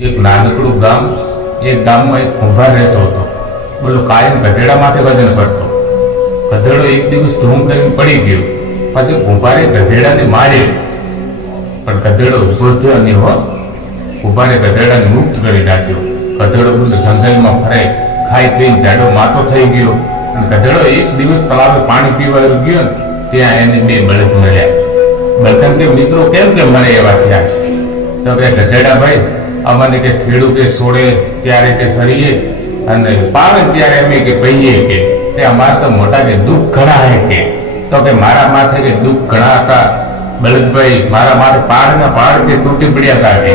એક નાનકડું ગામ, એક ગામમાં એક કુંભાર રહેતો હતો. બોલો, કાયમ ગધેડા માથે વજન કરતો. ગધેડો એક દિવસ ધૂમ કરીને પડી ગયો. પછી કુંભારે ગધેડાને માર્યો. પણ ગધેડો ઊભો થયો અને હો. કુંભારે ગધેડાને મુક્ત કરી નાખ્યો. ગધેડો બધું જંગલમાં ફરે, ખાઈ પીને જાડો માતો થઈ ગયો. અને ગધેડો એક દિવસ તળાવે પાણી પીવા ગયો ને, ત્યાં એને બે બળદ મળ્યા. બળદન કે, મિત્રો, કેમ કે મળે એવા થયા તો કે ગધેડા ભાઈ અમને કે ખેડૂ કે છોડે, ત્યારે કે સરીએ, અને પાવે ત્યારે અમે કે પહીએ કે, તે અમારે તો મોટા કે દુઃખ ઘણા હે કે. તો કે મારા માથે કે દુઃખ ઘણા હતા, બળદભાઈ, મારા માથે પાડ ના પાડ કે તૂટી પડ્યા હતા કે.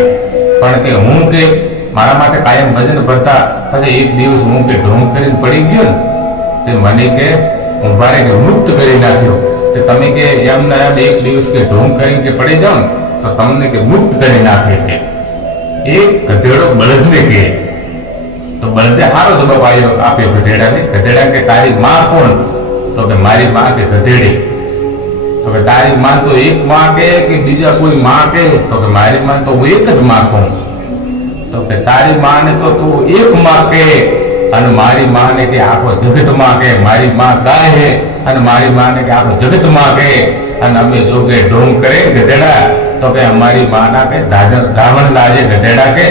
પણ કે હું કે, મારા માટે કાયમ વજન ભરતા, પછી એક દિવસ હું કે ઢોંગ કરીને પડી ગયો ને, તે મને કે ઉભારે કે મુક્ત કરી નાખ્યો. તે તમે કે એમના એમ એક દિવસ કે ઢોંગ કરીને કે પડી જાઓ ને, તો તમને કે મુક્ત કરી નાખે કે. એક ગધેડો બળદને કહે. તો બળદે હારો જવાબ પાડ્યો આપ્યો ગધેડાને. ગધેડા કે, તારી માં કોણ? તો કે, મારી માં કે ગધેડી. તો તારી માં તો એક માં કે કે બીજા કોઈ માં કે? તો કે, મારી માં તો હું એક જ માં કોણ? તો કે, તારી માને તો તું એક માં કે અને મારી માને કે આખો જગતમાં કે. મારી માં ગાય હે અને મારી માને કે આખો જગતમાં કે. અને અમે જો કે ઢોંગ કરે ગધેડા. તો કે અમારી માના કે દાદર દાવણ લાજે ગધેડા કે,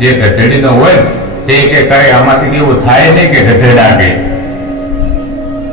જે ગધેડીનો હોય તે કે કઈ આમાંથી કેવું થાય નહીં કે ગધેડા કે.